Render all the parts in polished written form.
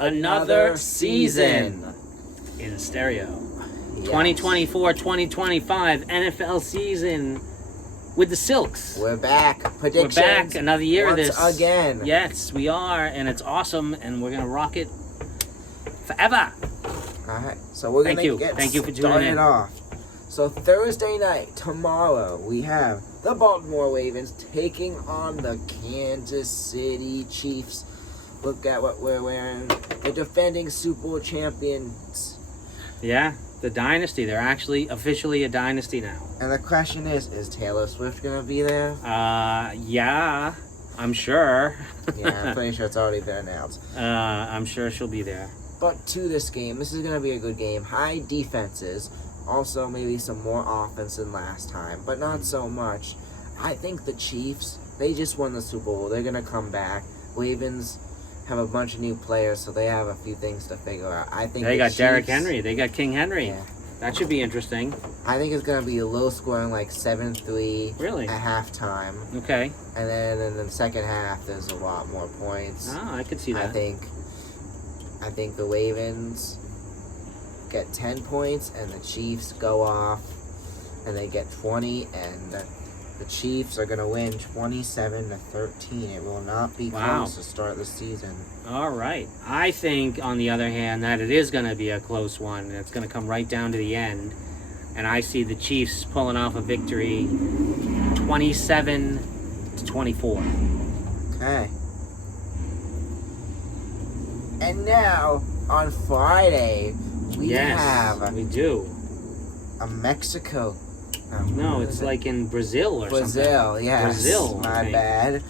another season in stereo. Yes. 2024-2025 NFL season with the Silks. We're back. Predictions. We're back another year of this. Once again. Yes, we are, and it's awesome, and we're going to rock it forever. All right. So we're going to Thank you for tuning started in. off. So Thursday night, tomorrow, we have the Baltimore Ravens taking on the Kansas City Chiefs. Look at what we're wearing. The defending Super Bowl champions. Yeah, the dynasty. They're actually officially a dynasty now. And the question is Taylor Swift going to be there? Yeah, I'm sure. Yeah, I'm pretty sure it's already been announced. I'm sure she'll be there. But to this game, this is going to be a good game. High defenses. Also, maybe some more offense than last time, but not so much. I think the Chiefs, they just won the Super Bowl. They're going to come back. Ravens have a bunch of new players, so they have a few things to figure out. I think They got Chiefs, Derrick Henry. They got King Henry. Yeah. That should be interesting. I think it's going to be a low scoring, like 7-3 Really? at halftime. Okay. And then in the second half, there's a lot more points. Oh, I could see that. I think the Ravens get 10 points and the Chiefs go off and they get 20 and the Chiefs are going to win 27-13. It will not be close to start the season. All right. I think, on the other hand, that it is going to be a close one. And it's going to come right down to the end. And I see the Chiefs pulling off a victory 27-24. Okay. And now, on Friday, we have we do. a Mexico. No, it's like in Brazil or something. Brazil, yes. Brazil, My okay. bad.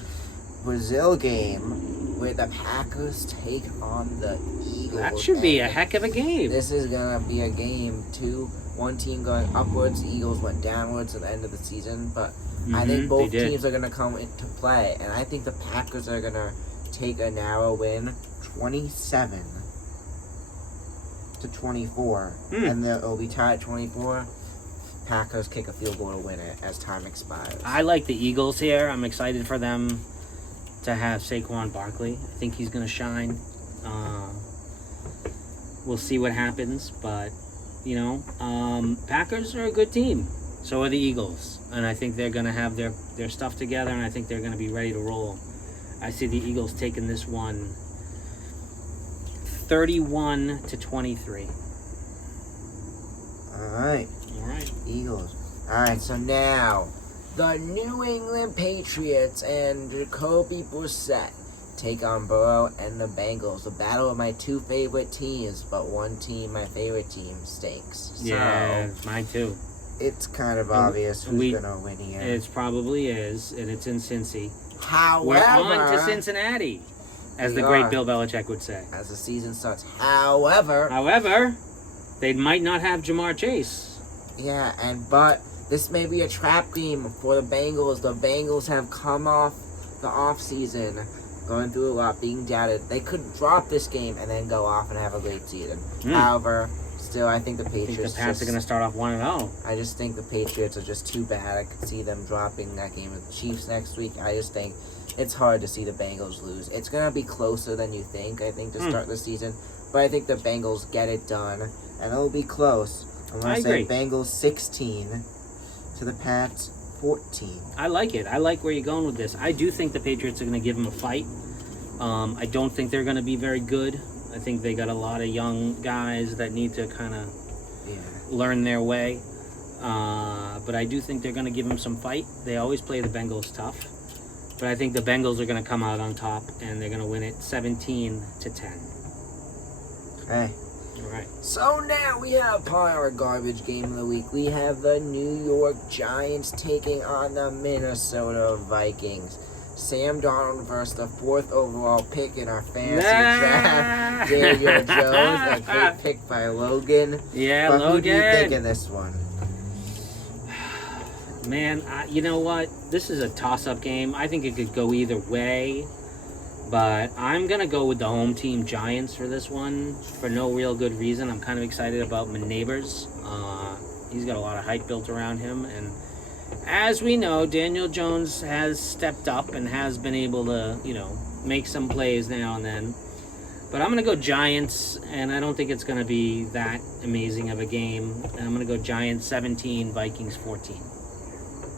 Brazil game where the Packers take on the Eagles. That should be a And heck of a game. This is going to be a game, too. One team going upwards, the Eagles went downwards at the end of the season, but I think both teams are going to come into play, and I think the Packers are going to take a narrow win, 27-24, and it'll be tied at 24. Packers kick a field goal to win it as time expires. I like the Eagles here. I'm excited for them to have Saquon Barkley. I think he's going to shine. We'll see what happens, but, Packers are a good team. So are the Eagles. And I think they're going to have their stuff together, and I think they're going to be ready to roll. I see the Eagles taking this one 31-23. All right. Eagles. All right, so now the New England Patriots and Jacoby Brissett take on Burrow and the Bengals. The battle of my two favorite teams, but one team, my favorite team, stinks. Yeah, mine too. It's kind of obvious who's going to win here. It probably is, and it's in Cincy. However, we're on to Cincinnati, as the great Bill Belichick would say. As the season starts. However, they might not have Jamar Chase. Yeah, but this may be a trap game for the Bengals. The Bengals have come off the offseason, going through a lot, being doubted. They could drop this game and then go off and have a great season. However, still, I think the Patriots... I think the Pats are going to start off 1-0. I just think the Patriots are just too bad. I could see them dropping that game with the Chiefs next week. I just think it's hard to see the Bengals lose. It's going to be closer than you think, I think, to start the season. But I think the Bengals get it done, and it'll be close. I'm going to say Bengals 16 to the Pats 14. I like it. I like where you're going with this. I do think the Patriots are going to give them a fight. I don't think they're going to be very good. I think they got a lot of young guys that need to kind of learn their way. But I do think they're going to give them some fight. They always play the Bengals tough. But I think the Bengals are going to come out on top, and they're going to win it 17-10. Okay. All right. So now we have probably our garbage game of the week. We have the New York Giants taking on the Minnesota Vikings. Sam Darnold versus the 4th overall pick in our fantasy draft. Daniel Jones, a great pick by Logan. Yeah, but Logan. Who do you think in this one? Man, you know what? This is a toss-up game. I think it could go either way. But I'm going to go with the home team Giants for this one for no real good reason. I'm kind of excited about my neighbors. He's got a lot of hype built around him. And as we know, Daniel Jones has stepped up and has been able to, make some plays now and then. But I'm going to go Giants, and I don't think it's going to be that amazing of a game. And I'm going to go Giants 17, Vikings 14.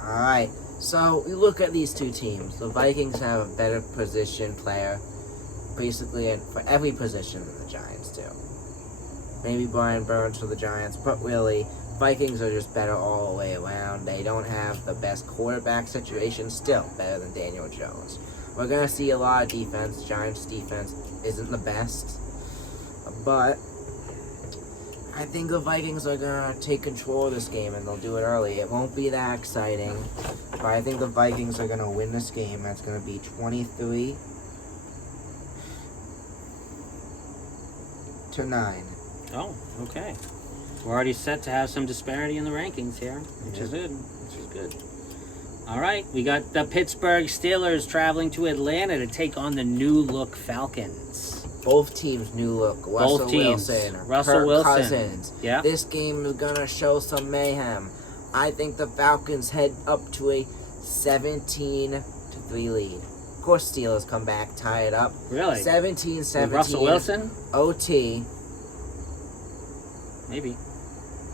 All right. So we look at these two teams. The Vikings have a better position player, basically for every position than the Giants do. Maybe Brian Burns for the Giants, but really, Vikings are just better all the way around. They don't have the best quarterback situation, still better than Daniel Jones. We're going to see a lot of defense. Giants' defense isn't the best, but I think the Vikings are going to take control of this game, and they'll do it early. It won't be that exciting, but I think the Vikings are going to win this game. That's going to be 23-9. Oh, okay. We're already set to have some disparity in the rankings here, which is good. All right, we got the Pittsburgh Steelers traveling to Atlanta to take on the new-look Falcons. Both teams new look. Russell Wilson. Kirk Cousins. Yeah. This game is going to show some mayhem. I think the Falcons head up to a 17-3 lead. Of course, Steelers come back, tie it up. Really? 17-17. With Russell Wilson? OT. Maybe.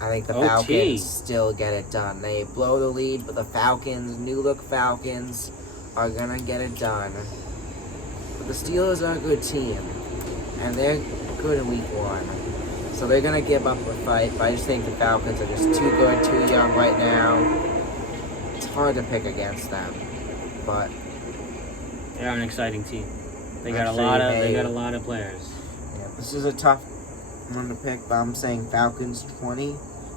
I think the OT. Falcons still get it done. They blow the lead, but the Falcons, new look Falcons, are going to get it done. But the Steelers are a good team, and they're good in week 1. So they're going to give up a fight, but I just think the Falcons are just too good, too young right now. It's hard to pick against them, but they're an exciting team. They got Actually, a lot of players. yeah, this is a tough one to pick, but I'm saying Falcons 20,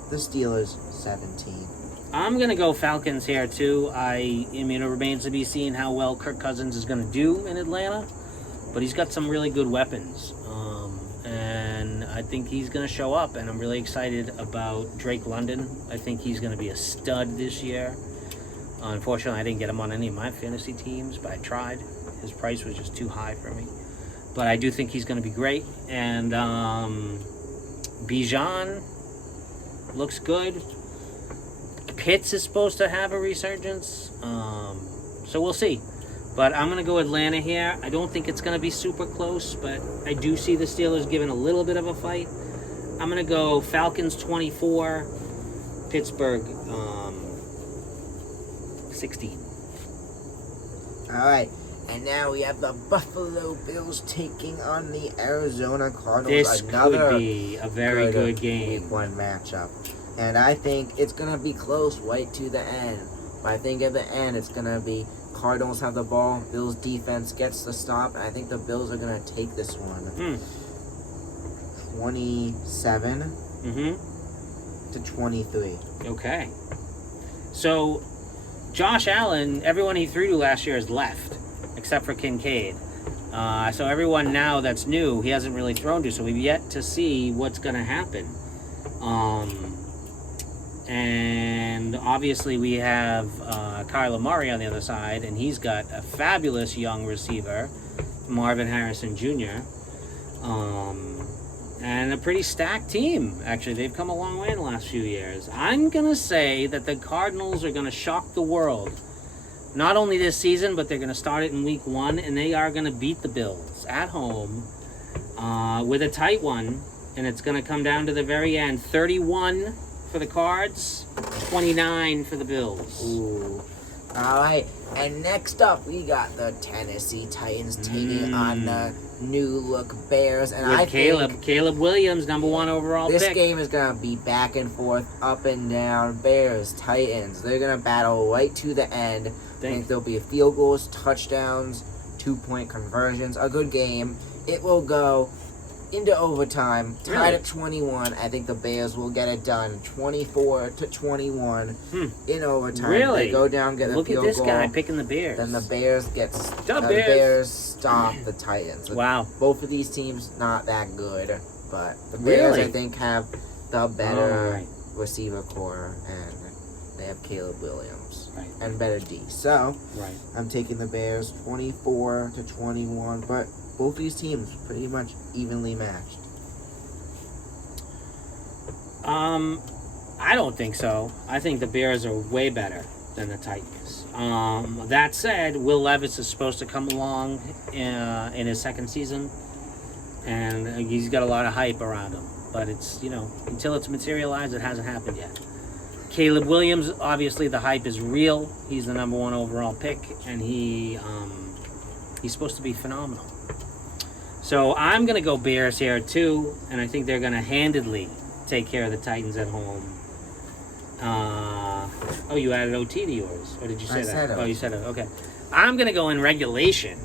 the Steelers 17. I'm going to go Falcons here, too. I mean, it remains to be seen how well Kirk Cousins is going to do in Atlanta, but he's got some really good weapons, and I think he's going to show up, and I'm really excited about Drake London. I think he's going to be a stud this year. Unfortunately, I didn't get him on any of my fantasy teams, but I tried. His price was just too high for me. But I do think he's going to be great. And Bijan looks good. Pitts is supposed to have a resurgence. So we'll see. But I'm going to go Atlanta here. I don't think it's going to be super close, but I do see the Steelers giving a little bit of a fight. I'm going to go Falcons 24, Pittsburgh 16. All right. And now we have the Buffalo Bills taking on the Arizona Cardinals. This Another could be a very good game. Week 1 matchup. And I think it's going to be close right to the end. But I think at the end it's going to be Cardinals have the ball, Bills defense gets the stop, and I think the Bills are going to take this one. 27 to 23. Okay. So Josh Allen, everyone he threw to last year has left, except for Kincaid. So everyone now that's new, he hasn't really thrown to, so we've yet to see what's going to happen. And obviously we have Kyler Murray on the other side, and he's got a fabulous young receiver, Marvin Harrison Jr., and a pretty stacked team. Actually, they've come a long way in the last few years. I'm going to say that the Cardinals are going to shock the world. Not only this season, but they're going to start it in week 1, and they are going to beat the Bills at home with a tight one, and it's going to come down to the very end. 31 for the Cards, 29 for the Bills. Ooh. All right. And next up, we got the Tennessee Titans taking on the new-look Bears. And with I Caleb Williams, number 1 overall this pick. game is going to be back and forth, up and down. Bears, Titans, they're going to battle right to the end. I think there'll be field goals, touchdowns, 2-point conversions. A good game. It will go into overtime, tied at 21. I think the Bears will get it done, 24-21 in overtime. Really? They go down, get a field goal. Look at this guy picking the Bears. Then the Bears The Bears stop the Titans. Wow. Both of these teams not that good, but the Bears I think have the better receiver core, and they have Caleb Williams and better D. So I'm taking the Bears 24-21, but both these teams pretty much evenly matched. I don't think so. I think the Bears are way better than the Titans. That said, Will Levis is supposed to come along in his second season. and he's got a lot of hype around him. But it's, until it's materialized, it hasn't happened yet. Caleb Williams, obviously the hype is real. He's the number 1 overall pick, and he's supposed to be phenomenal. So I'm going to go Bears here too, and I think they're going to handedly take care of the Titans at home. You added OT to yours, or did you say I that? said Oh, you said it. Okay. I'm going to go in regulation.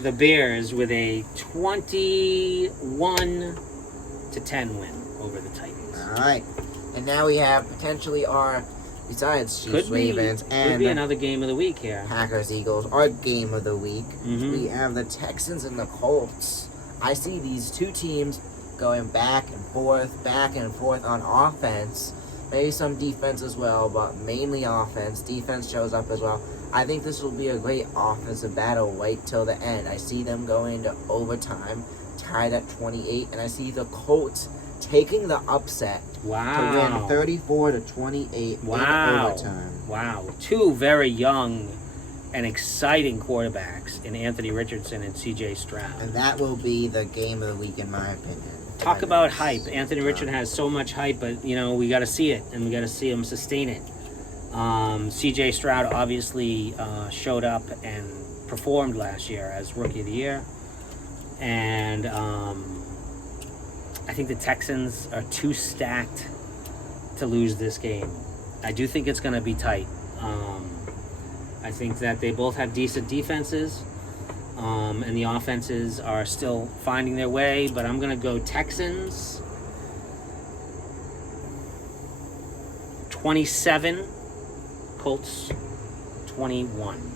The Bears with a 21-10 win over the Titans. All right. And now we have potentially besides Chiefs, Ravens, Could and be another game of the week here. Packers, Eagles, our game of the week. Mhm. We have the Texans and the Colts. I see these two teams going back and forth on offense. Maybe some defense as well, but mainly offense. Defense shows up as well. I think this will be a great offensive battle right till the end. I see them going to overtime, tied at 28, and I see the Colts taking the upset Wow. to win 34-28 in overtime. Wow. Two very young and exciting quarterbacks in Anthony Richardson and CJ Stroud. And that will be the game of the week, in my opinion. Talk about hype. Anthony Richardson has so much hype, but, we got to see it, and we got to see him sustain it. CJ Stroud obviously showed up and performed last year as Rookie of the Year. And I think the Texans are too stacked to lose this game. I do think it's going to be tight. I think that they both have decent defenses, and the offenses are still finding their way, but I'm going to go Texans 27, Colts 21.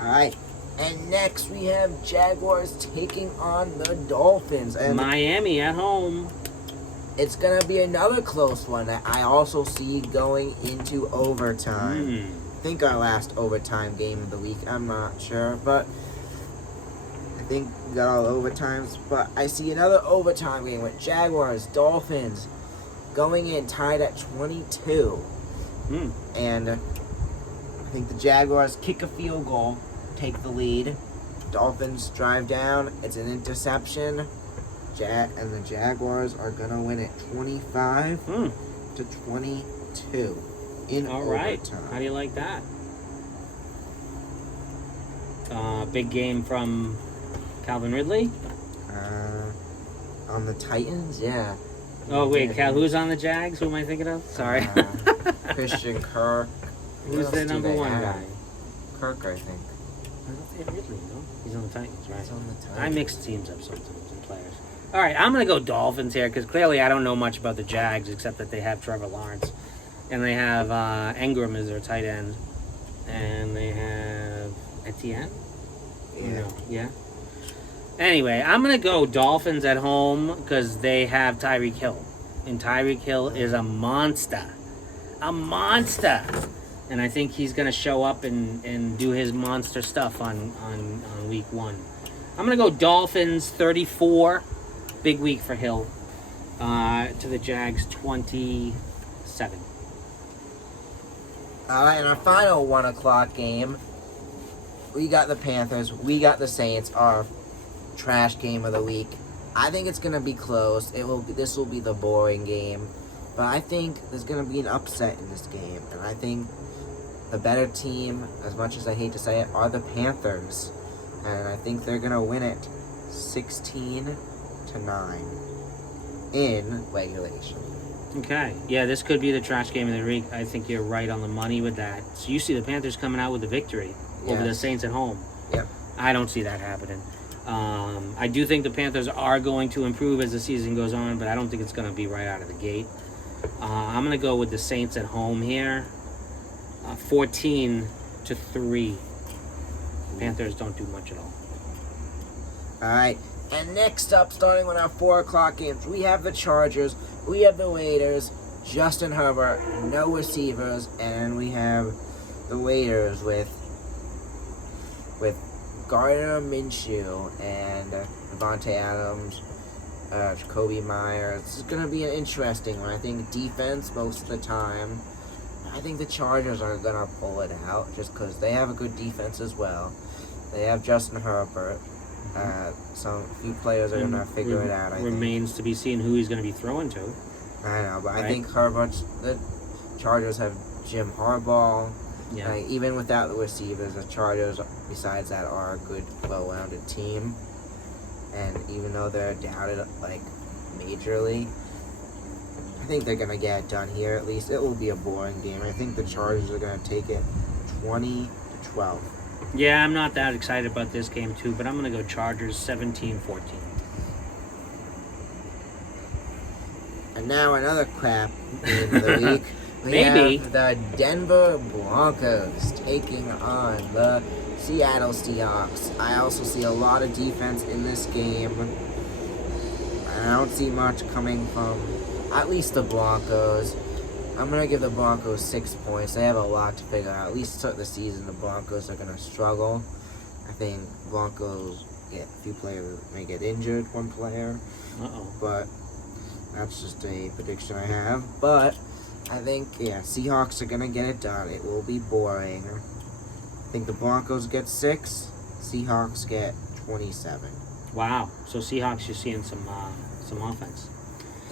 All right. And next we have Jaguars taking on the Dolphins. And Miami at home. it's going to be another close one that I also see going into overtime. I think our last overtime game of the week. I'm not sure, but I think we got all overtimes. But I see another overtime game with Jaguars, Dolphins going in tied at 22. And I think the Jaguars kick a field goal, take the lead. Dolphins drive down. It's an interception. And the Jaguars are going to win it 25-22 in All right. overtime. How do you like that? Big game from Calvin Ridley. On the Titans, yeah. Oh, wait, Cal, who's on the Jags? Who am I thinking of? Sorry. Christian Kirk. Who Who's else the do number they 1 have? guy? Kirk, I think. Ridley, no? He's on the Titans, right? He's on the Titans. I mix teams up sometimes and players. All right, I'm going to go Dolphins here because clearly I don't know much about the Jags except that they have Trevor Lawrence. And they have Engram as their tight end. And they have Etienne? Yeah. No. Yeah? Anyway, I'm going to go Dolphins at home because they have Tyreek Hill. And Tyreek Hill is a monster. A monster! And I think he's going to show up and do his monster stuff on week 1. I'm going to go Dolphins 34. Big week for Hill. To the Jags 27. All right, in our final 1 o'clock game, we got the Panthers, we got the Saints, our trash game of the week. I think it's going to be close. This will be the boring game. But I think there's going to be an upset in this game. And I think the better team, as much as I hate to say it, are the Panthers. And I think they're going to win it 16-9 in regulation. Okay. Yeah, this could be the trash game of the week. I think you're right on the money with that. So you see the Panthers coming out with the victory over the Saints at home. Yep. I don't see that happening. I do think the Panthers are going to improve as the season goes on, but I don't think it's going to be right out of the gate. I'm going to go with the Saints at home here. 14-3. Panthers don't do much at all. All right. And next up, starting with our 4 o'clock games, we have the Chargers, we have the Raiders, Justin Herbert, no receivers, and we have the Raiders with Gardner Minshew and Devontae Adams, Jacoby Myers. This is going to be an interesting one. I think defense most of the time. I think the Chargers are going to pull it out just because they have a good defense as well. They have Justin Herbert. Some few players are gonna figure it out. I think. Remains to be seen who he's going to be throwing to. I know, but Right. I think the Chargers have Jim Harbaugh. Yeah. Like, even without the receivers, the Chargers, besides that, are a good, well-rounded team. And even though they're doubted, like, majorly, I think they're going to get it done here. At least it will be a boring game. I think the Chargers are going to take it 20-12. Yeah, I'm not that excited about this game, too, but I'm going to go Chargers 17-14. And now another crap game of the week. We Maybe. have the Denver Broncos taking on the Seattle Seahawks. I also see a lot of defense in this game. I don't see much coming from at least the Broncos. I'm going to give the Broncos 6 points. They have a lot to figure out. At least to start the season, the Broncos are going to struggle. I think Broncos get a few players may get injured, one player. Uh-oh. But that's just a prediction I have. But I think, Seahawks are going to get it done. It will be boring. I think the Broncos get 6. Seahawks get 27. Wow. So Seahawks, you're seeing some offense.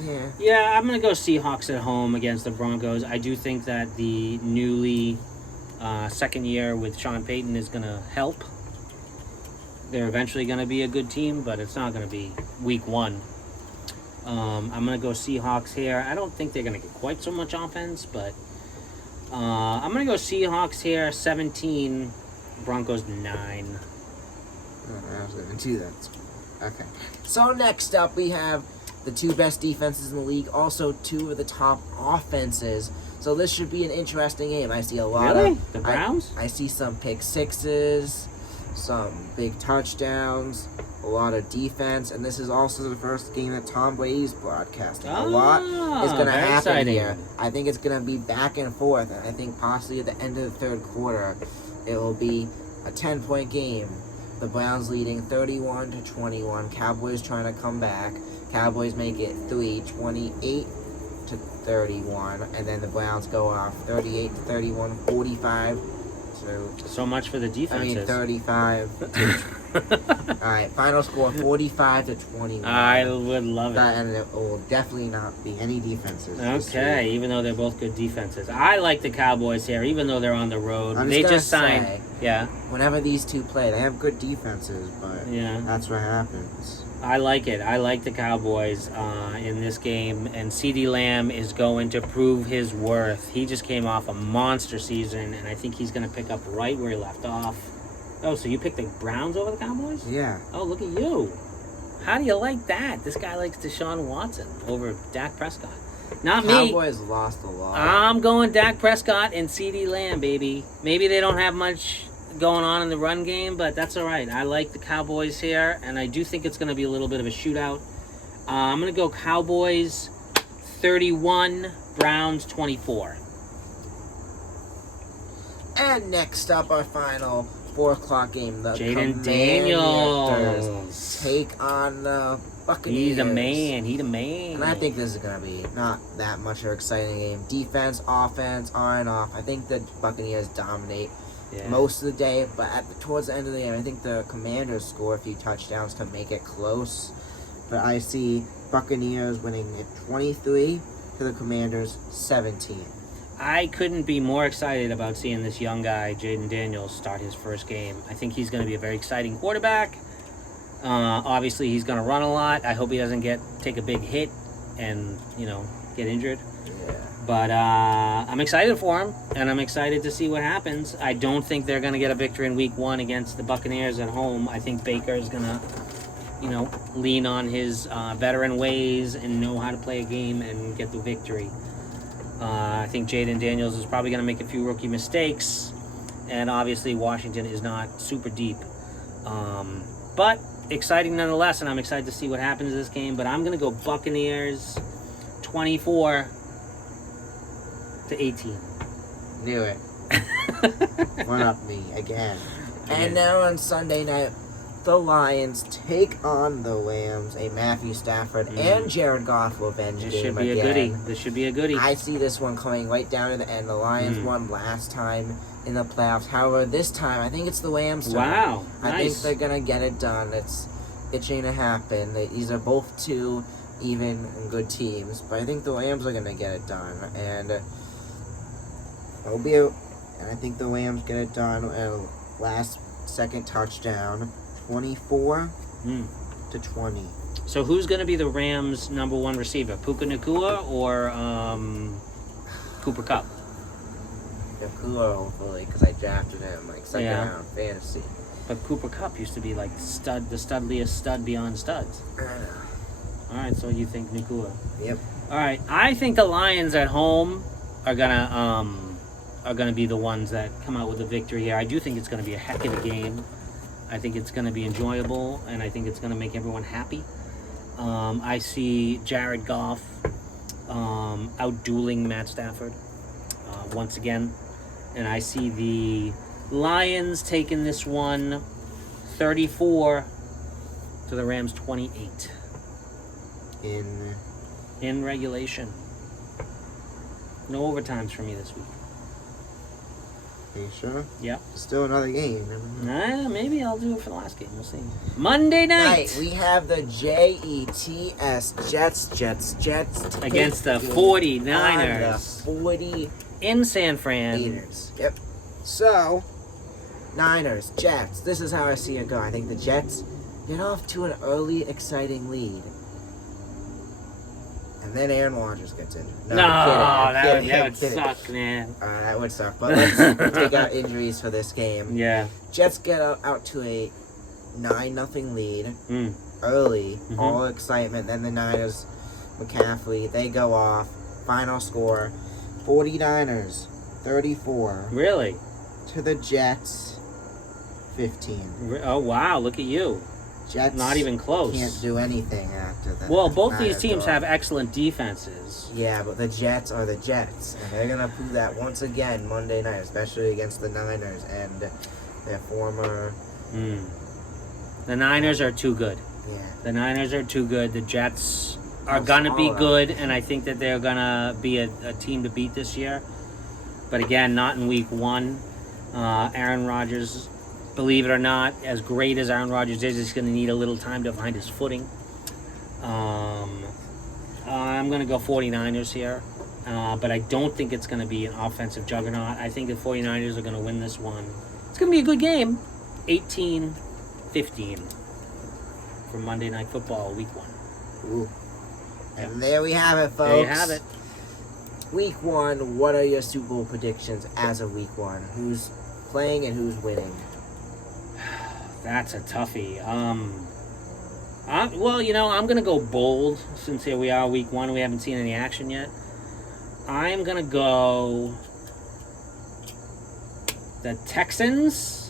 Yeah. Yeah, I'm going to go Seahawks at home against the Broncos. I do think that the newly second year with Sean Payton is going to help. They're eventually going to be a good team, but it's not going to be week one. I'm going to go Seahawks here. I don't think they're going to get quite so much offense, but I'm going to go Seahawks here, 17, Broncos 9. I was going to do that. Okay. So next up, we have the two best defenses in the league, also two of the top offenses. So this should be an interesting game. I see a lot of... The Browns? I see some pick sixes, some big touchdowns, a lot of defense, and this is also the first game that Tom Brady's broadcasting. A lot is going to very happen exciting. here. I think it's going to be back and forth, and I think possibly at the end of the third quarter, it will be a 10-point game. The Browns leading 31-21. Cowboys trying to come back. Cowboys make it 28-31, and then the Browns go off 38-31, 45. So much for the defenses. 35. All right, final score 45-21. I would love it. And it will definitely not be any defenses. this Okay, week. even though they're both good defenses. I like the Cowboys here, even though they're on the road. I'm They just just gonna signed. say, Yeah, Whenever these two play, they have good defenses, but yeah. that's what happens. I like it. I like the Cowboys in this game, and CeeDee Lamb is going to prove his worth. He just came off a monster season, and I think he's going to pick up right where he left off. Oh, so you picked the Browns over the Cowboys? Yeah. Oh, look at you. How do you like that? This guy likes Deshaun Watson over Dak Prescott. Not me. Cowboys lost a lot. I'm going Dak Prescott and CeeDee Lamb, baby. Maybe they don't have much going on in the run game, but that's all right. I like the Cowboys here, and I do think it's going to be a little bit of a shootout. I'm going to go Cowboys 31, Browns 24. And next up, our final 4 o'clock game. The Jaden Commanders Daniels. take on the Buccaneers. He the man. He the man. And I think this is going to be not that much of an exciting game. Defense, offense, on and off. I think the Buccaneers dominate most of the day, but towards the end of the game, I think the Commanders score a few touchdowns to make it close. But I see Buccaneers winning it 23 to the Commanders 17. I couldn't be more excited about seeing this young guy, Jaden Daniels, start his first game. I think he's going to be a very exciting quarterback. Obviously, he's going to run a lot. I hope he doesn't take a big hit and, get injured. Yeah. But I'm excited for him, and I'm excited to see what happens. I don't think they're going to get a victory in week 1 against the Buccaneers at home. I think Baker is going to, lean on his veteran ways and know how to play a game and get the victory. I think Jaden Daniels is probably going to make a few rookie mistakes, and obviously Washington is not super deep. But exciting nonetheless, and I'm excited to see what happens in this game. But I'm going to go Buccaneers 24-18. Knew it. One up me again. And now on Sunday night, the Lions take on the Rams. A Matthew Stafford and Jared Goff revenge This game should be again. a goodie. This should be a goodie. I see this one coming right down to the end. The Lions won last time in the playoffs. However, this time I think it's the Rams' turn. Wow, I nice. think they're gonna get it done. It's itching to happen. These are both two even and good teams, but I think the Rams are gonna get it done, and I think the Rams get it done. And last second touchdown, 24 to 20. So who's going to be the Rams' number one receiver? Puka Nacua or Cooper Kupp? Nakua, hopefully, because I drafted him like second round fantasy. But Cooper Kupp used to be like the studliest stud beyond studs. I know. All right, so you think Nacua? Yep. All right, I think the Lions at home are gonna be the ones that come out with a victory here. I do think it's gonna be a heck of a game. I think it's gonna be enjoyable, and I think it's gonna make everyone happy. I see Jared Goff out-dueling Matt Stafford once again, and I see the Lions taking this one 34 to the Rams 28 in regulation. No overtimes for me this week. Are you sure? Yep. Still another game. Maybe I'll do it for the last game. We'll see. Monday night. We have the Jets Jets Against the taking 49ers. on the 49ers. In San Fran. Yep. So, Niners, Jets. This is how I see it go. I think the Jets get off to an early, exciting lead. And then Aaron Rodgers gets injured. No, I'm kidding. that would suck, man. That would suck. But let's take out injuries for this game. Yeah. Jets get out to a 9-0 lead early. Mhm. All excitement. Then the Niners, McCaffrey, they go off. Final score, 49ers, 34. Really? To the Jets, 15. Oh, wow. Look at you. Jets Not even close. can't do anything after that. Well, both these Niners teams go have off. excellent defenses. Yeah, but the Jets are the Jets. And they're going to prove that once again Monday night, especially against the Niners and their former... The Niners are too good. Yeah. The Niners are too good. The Jets are How going to be small, good, and I think that they're going to be a team to beat this year. But again, not in week one. Aaron Rodgers, believe it or not, as great as Aaron Rodgers is, he's going to need a little time to find his footing. I'm going to go 49ers here. But I don't think it's going to be an offensive juggernaut. I think the 49ers are going to win this one. It's going to be a good game. 18-15 for Monday Night Football, Week 1. Ooh. And there we have it, folks. There you have it. Week 1, what are your Super Bowl predictions as of Week 1? Who's playing and who's winning? That's a toughie. Well, I'm going to go bold since here we are, Week 1. We haven't seen any action yet. I'm going to go the Texans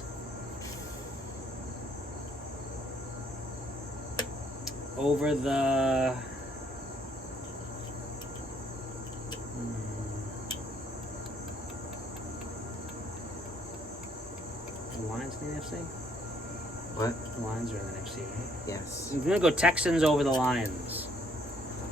over the... The Lions in the NFC? What? The Lions are in the NFC, right? Yes. I'm going to go Texans over the Lions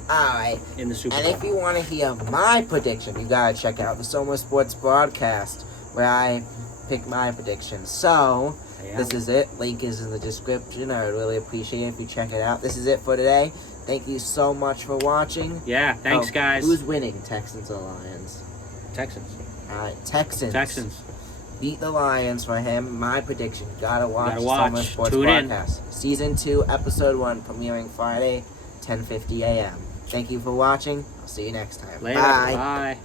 Alright. in the Super And Bowl. if you want to hear my prediction, you gotta check out the Soma Sports broadcast where I pick my predictions. So, Yeah. this is it. Link is in the description. I would really appreciate it if you check it out. This is it for today. Thank you so much for watching. Yeah, thanks, guys. Who's winning, Texans or Lions? Texans. Alright, Texans. Texans. Beat the Lions for him. My prediction. Gotta watch. Gotta watch. Soma Sports Tune in. broadcast. Season 2, Episode 1, premiering Friday, 10:50 a.m. Thank you for watching. I'll see you next time. Later. Bye. Bye.